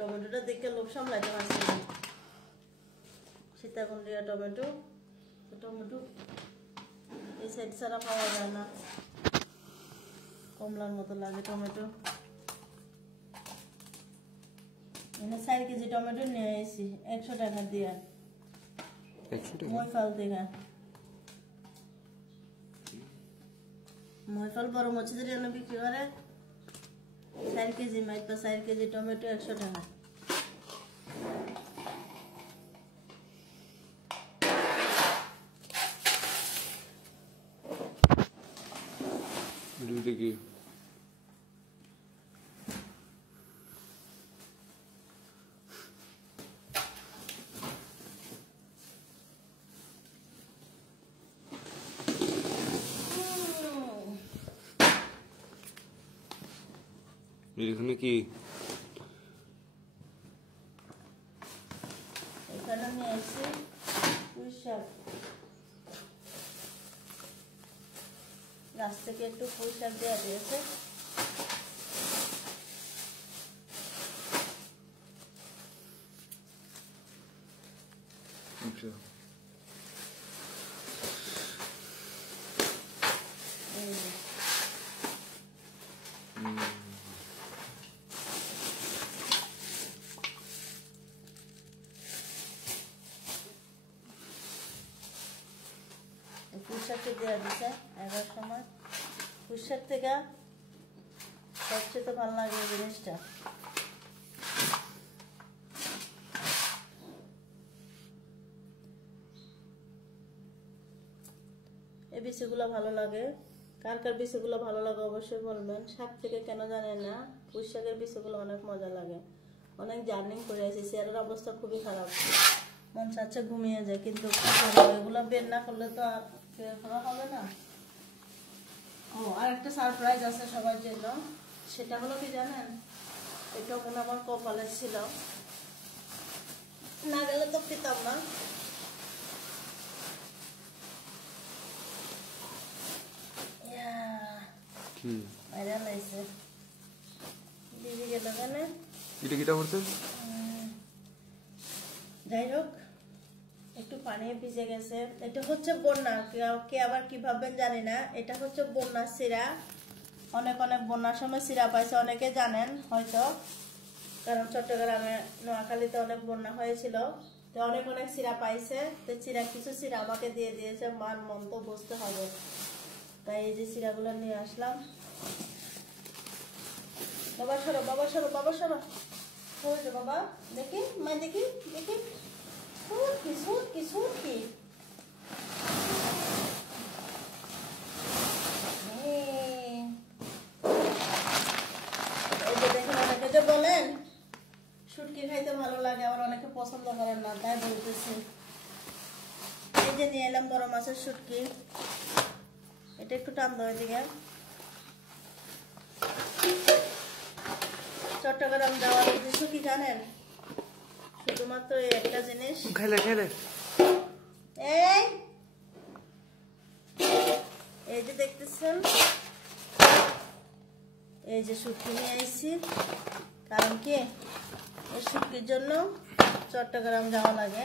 টমেটোটা দেখে লোভ সামলাইতে পারছি না। সীতাকুণ্ডিয়া টমেটো, টমেটো এই সাইড ছাড়া পাওয়া যায় না, কমলার মতো লাগে টমেটো। এখানে 4 কেজি টমেটো নিয়ে এসেছি 100 টাকা দিয়ে, ময়ফাল থেকে। ময়ফাল বড় মসজিদের জন্য বিক্রি করে 4 কেজি মাইপা 4 কেজি টমেটো 100 টাকা। দেখি এখানে কি এখানে আমি এসে পুঁই শাক, গাছ থেকে একটু পুঁই শাক দেওয়া দিয়েছে। পুঁই শাকটা দেওয়া দিচ্ছে 11 সময়। পুঁই শাক থেকে সবচেয়ে তো ভালো লাগে এই জিনিসটা। এই বিচিগুলো ভালো লাগে, কার কার বিচিগুলো ভালো লাগে অবশ্যই বলবেন। শাক থেকে কেন জানেন না, পুঁই শাকের বিচিগুলো অনেক মজা লাগে। অনেক জার্নি করে আসি, চেয়ারের অবস্থা খুবই খারাপ, মন চাচ্ছে ঘুমিয়ে যায়, কিন্তু এগুলো বের না করলে তো আর বের করা হবে না। ও আর একটা সারপ্রাইজ আছে সবার জন্য, সেটা হলো কি জানেন, এটা মনে আমার কপালে ছিল, না গেলে তো পেতাম না। যাই হোক, একটু পানি ভিজে গেছে। এটা হচ্ছে বন্যা, কে আবার কি ভাববেন জানি না, এটা হচ্ছে বন্যার সিরা। অনেক অনেক বন্যার সময় সিরা পাইছে, অনেকে জানেন হয়তো, কারণ চট্টগ্রামে নোয়াখালীতে অনেক বন্যা হয়েছিল, তো অনেক অনেক সিরা পাইছে। তো সিরা কিছু সিরা আমাকে দিয়ে দিয়েছে, মান মন তো বুঝতে হবে, তাই এই যে সিরাগুলো নিয়ে আসলাম। বাবা সরো, বাবা সরো, বাবা সরো, বাবা দেখি, মা দেখি দেখি, কি সুটকি। বলেন শুটকি খাইতে ভালো লাগে, আবার অনেকে পছন্দ করেন না, তাই বলতেছি। এই যে নিয়ে এলাম বড় মাছের শুটকি, এটা একটু টান দেওয়া দিকে। চট্টগ্রাম যাওয়ার উদ্দেশ্য কি জানেন, শুধুমাত্র একটা জিনিস, এই যে দেখতেছেন, এই যে শুটকি নিয়ে আসছি। কারণ কি, এই শুটকির জন্য চট্টগ্রাম যাওয়া লাগে,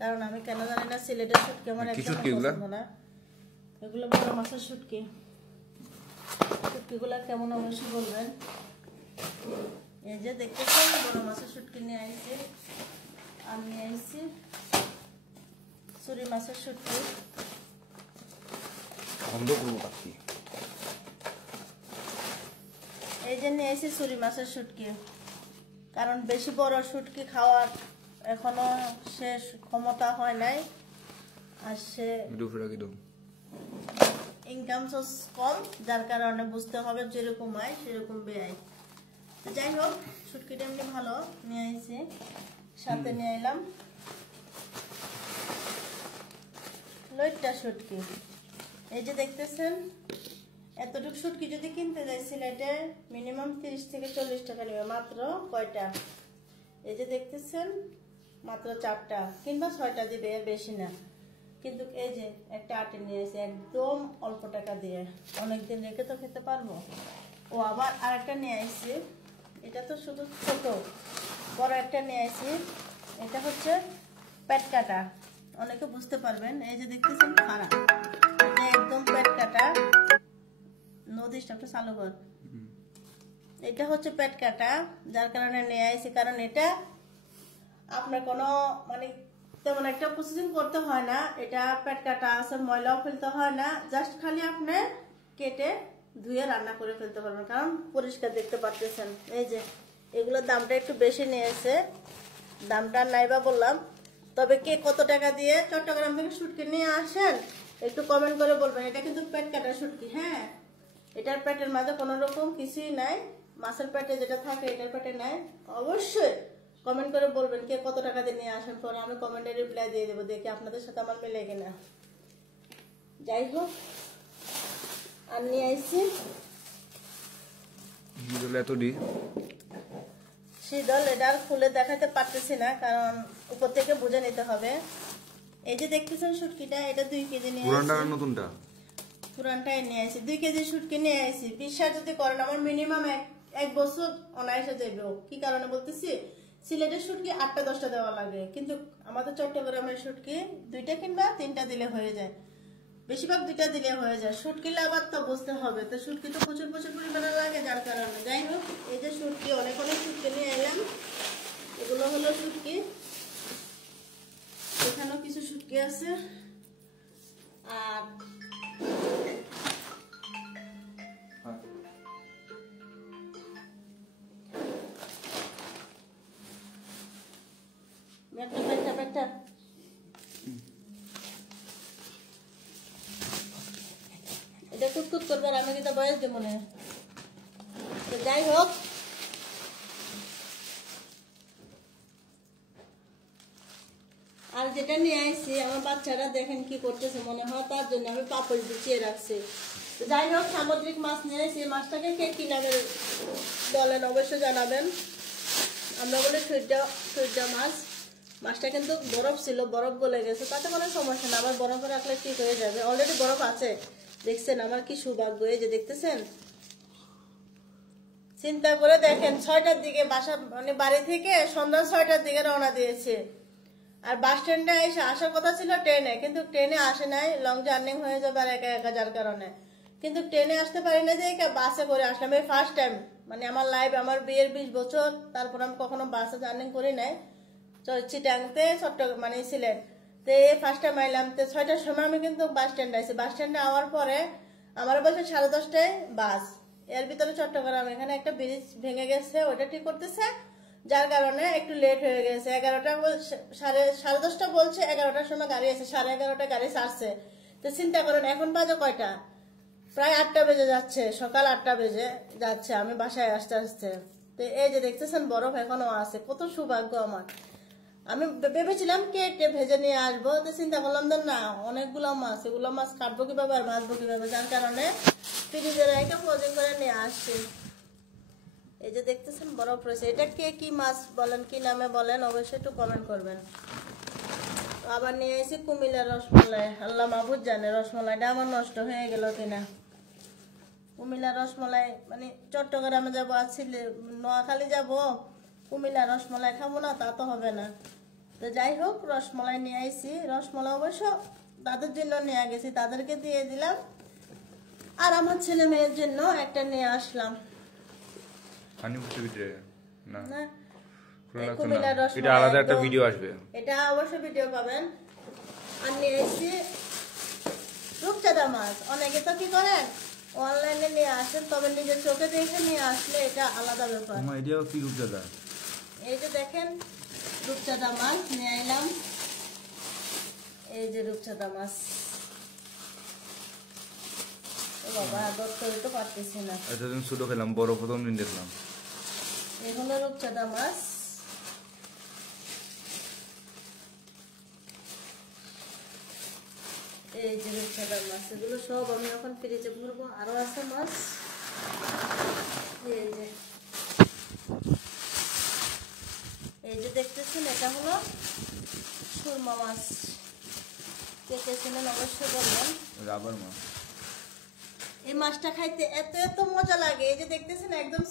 কারণ আমি কেন জানি না, সিলেটের শুটকি আমার একদম পছন্দ না। এগুলো বড় মাছের শুটকি, শুটকিগুলো কেমন অবশ্যই বলবেন। এই যে দেখতেছেন বড় মাছের শুটকি নিয়ে আসছি। আমি নিয়ে আসছি চুরি মাছের শুটকি। এই যে নিয়ে এসেছি চুরি মাছের শুটকি, কারণ বেশি বড় শুটকি খাওয়ার এখনো শেষ ক্ষমতা হয় নাই, আর সে ইনকাম সোর্স কম, যার কারণে বুঝতে হবে যেরকম হয় সেরকম ব্যয়। যাই হোক, শুটকিটা এমনি ভালো নিয়ে এসেছি, সাথে নিয়ে এলাম লইট্টা শুটকি। এই যে দেখতেছেন, এতটুকু শুটকি যদি কিনতে যাই সিলেটে মিনিমাম 30 থেকে 40 টাকা নেবে। মাত্র কয়টা, এই যে দেখতেছেন, মাত্র 4টা কিংবা 6টা দিবে, এর বেশি না। কিন্তু এই যে একটা আটে নিয়ে এসে একদম অল্প টাকা দিয়ে, অনেকদিন রেখে তো খেতে পারবো। ও আবার আরেকটা নিয়ে আসছে, এটা তো শুধু ছোট, বড় একটা নিয়ে আসি। এটা হচ্ছে পেট কাটা, অনেকে বুঝতে পারবেন। এই যে দেখতেছেন খাড়া, এটা একদম পেট কাটা। নদী স্টপটা চালু কর। এটা হচ্ছে পেট কাটা, যার কারণে নিয়ে আসি, কারণ এটা আপনার কোনো মানে তেমন একটা প্রসেসিং করতে হয় না। এটা পেট কাটা আছে, ময়লাও ফেলতে হয় না, জাস্ট খালি আপনি কেটে ধুয়ে রান্না করে ফেলতে পারবেন, কারণ পরিষ্কার দেখতে পাচ্ছেন। এই যে এগুলোর দামটা একটু বেশি নিয়েছে, দামটা নাইবা বললাম। তবে কে কত টাকা দিয়ে চট্টগ্রাম থেকে শুটকি নিয়ে আসেন একটু কমেন্ট করে বলবেন। এটা কিন্তু পেট কাটা শুটকি, হ্যাঁ, এটার পেটের মাঝে কোনো রকম কিছুই নাই, মাছের পেটে যেটা থাকে এটার পেটে নাই। অবশ্যই কমেন্ট করে বলবেন কে কত টাকা দিয়ে নিয়ে আসেন, পরে আমি কমেন্টে রিপ্লাই দিয়ে দেবো, দেখি আপনাদের সাথে আমার মিলে কিনা। যাই হোক, আর নিয়ে আসছি শীতল। এটা আর খুলে দেখাতে পারতেছি না, কারণ উপর থেকে বুঝে নিতে হবে। এই যে দেখতেছেন শুটকিটা, এটা 2 কেজি নিয়ে আসছি। নতুনটা পুরানটাই নিয়ে আসি, 2 কেজি শুটকি নিয়ে আসি। বিশ্বাস যদি করেন আমার মিনিমাম এক বছর অনায়াসে যাবে। কি কারণে বলতেছি, সিলেটের শুটকি 8টা-10টা দেওয়া লাগে, কিন্তু আমাদের চট্টগ্রামের শুটকি 2টা কিংবা 3টা দিলে হয়ে যায়, বেশিরভাগ 2টা দিলে হয়ে যায়। শুটকি লাভার তো বুঝতে হবে, তো শুটকি তো প্রচুর প্রচুর পরিমাণে লাগে, যার কারণে। যাই হোক, এই যে শুটকি, অনেক অনেক শুটকি নিয়ে এলাম। এগুলো হলো শুটকি, এখানেও কিছু শুটকি আছে। আর বেটা এটা কুতকুত করবে, আর আমি কিন্তু বয়স দেবো না। তো যাই হোক, আর যেটা নিয়ে আসছি আমার বাচ্চারা দেখেন কি করতেছে, মনে হয় তার জন্য আমি পাপড় বিছিয়ে রাখছি। তো যাই হোক, সামুদ্রিক মাছ নিয়ে আসছি। মাছটাকে কে কি নামে বলেন অবশ্যই জানাবেন। আমরা বলি সূর্যা মাছ। মাছটা কিন্তু বরফ ছিল, বরফ গলে গেছে, তাতে কোনো সমস্যা না, আবার বরফে রাখলে ঠিক হয়ে যাবে। অলরেডি বরফ আছে, দেখছেন আমার কি সৌভাগ্য। এই যে দেখতেছেন, চিন্তা করে দেখেন, 6টার দিকে বাসা মানে বাড়ি থেকে সন্ধ্যা 6টার দিকে রওনা দিয়েছে। আর বাস স্ট্যান্ডে এসে আসার কথা ছিল ট্রেনে, কিন্তু ট্রেনে আসে নাই, লং জার্নি হয়ে যাবে আর একা একা, যার কারণে কিন্তু ট্রেনে আসতে পারি না, যে বাসে করে আসলাম। এই ফার্স্ট টাইম, মানে আমার লাইফ, আমার বিয়ের 20 বছর, তারপর আমি কখনো বাসে জার্নি করি নাই। চিটাংতে চট্টগ্রাম মানে সিলেট, তো এই ফার্স্ট টাইম আইলাম। তো 6টার সময় আমি কিন্তু বাস স্ট্যান্ডে আসি। বাস স্ট্যান্ডে আওয়ার পরে আমার বলছে 10:30টায় বাস। এর ভিতরে চট্টগ্রাম এখানে একটা ব্রিজ ভেঙে গেছে, ওইটা ঠিক করতেছে, যার কারণে একটু লেট হয়ে গেছে। 11টা 10:30 বলছে, 11টার সময় গাড়ি আছে, 11:30 গাড়ি ছাড়ছে। তো চিন্তা করেন এখন বাজে কয়টা, প্রায় 8টা বেজে যাচ্ছে, সকাল 8টা বেজে যাচ্ছে আমি বাসায় আসতে আসতে। তো এই যে দেখতেছেন বরফ এখনো আছে, কত সৌভাগ্য আমার। আমি ভেবেছিলাম কেটে ভেজে নিয়ে আসবো, তো চিন্তা করলাম যে না, অনেকগুলো মাছ, এগুলো মাছ কাটবো কিভাবে আর ভাজবো কিভাবে, যার কারণে ফ্রিজে রেখে ফ্রোজেন করে নিয়ে আসছি। এই যে দেখতেছেন বরফ রয়েছে। এটা কে কি মাছ বলেন, কি নামে বলেন, অবশ্যই একটু কমেন্ট করবেন। আবার নিয়ে এসেছি কুমিল্লার রসমলাই। আল্লাহ মাহবুদ জানে রসমলাইটা আমার নষ্ট হয়ে গেল কিনা। কুমিল্লার রসমলাই মানে চট্টগ্রামে যাবো, আসলে নোয়াখালী যাবো, কুমিল্লার রসমলাই খাবো না, তা তো হবে না। তো যাই হোক, রসমলাই নিয়ে আইছি। রসমলাই অবশ্য তাদের জন্য নিয়ে গেছি, তাদেরকে দিয়ে দিলাম, আর আমার ছেলে মেয়ের জন্য একটা নিয়ে আসলাম। না, কুমিল্লার রসমলাই এটা আলাদা একটা ভিডিও আসবে, এটা অবশ্যই ভিডিও পাবেন। আর নিয়ে এসেছি রূপচাঁদা মাছ। অনেকে তো কি করেন, অনলাইনে নিয়ে আসেন, তবে নিজের চোখে দেখে নিয়ে আসলে এটা আলাদা ব্যাপার। এই যে দেখেন রূপচাঁদা মাছ নিয়ে এলাম। এই যে রূপচাঁদা মাছ, ও বাবা ধরতে তো পারতেছি না, এতদিন ছোট খেলাম, বড় প্রথম দিন দেখলাম। এই হলো রূপচাঁদা মাছ। এই যে রূপচাঁদা মাছ, এগুলো সব আমি এখন ফ্রিজে ভরবো। আরো আছে মাছ, এই যে দেখতেছেন, এটা হলো সুরমা মাছ। কে কে ছিলেন অবশ্যই বলবেন। রাবার মাছ, এই মাছটা খাইতে এত এত মজা লাগে। এই যে দেখতেছেন একদম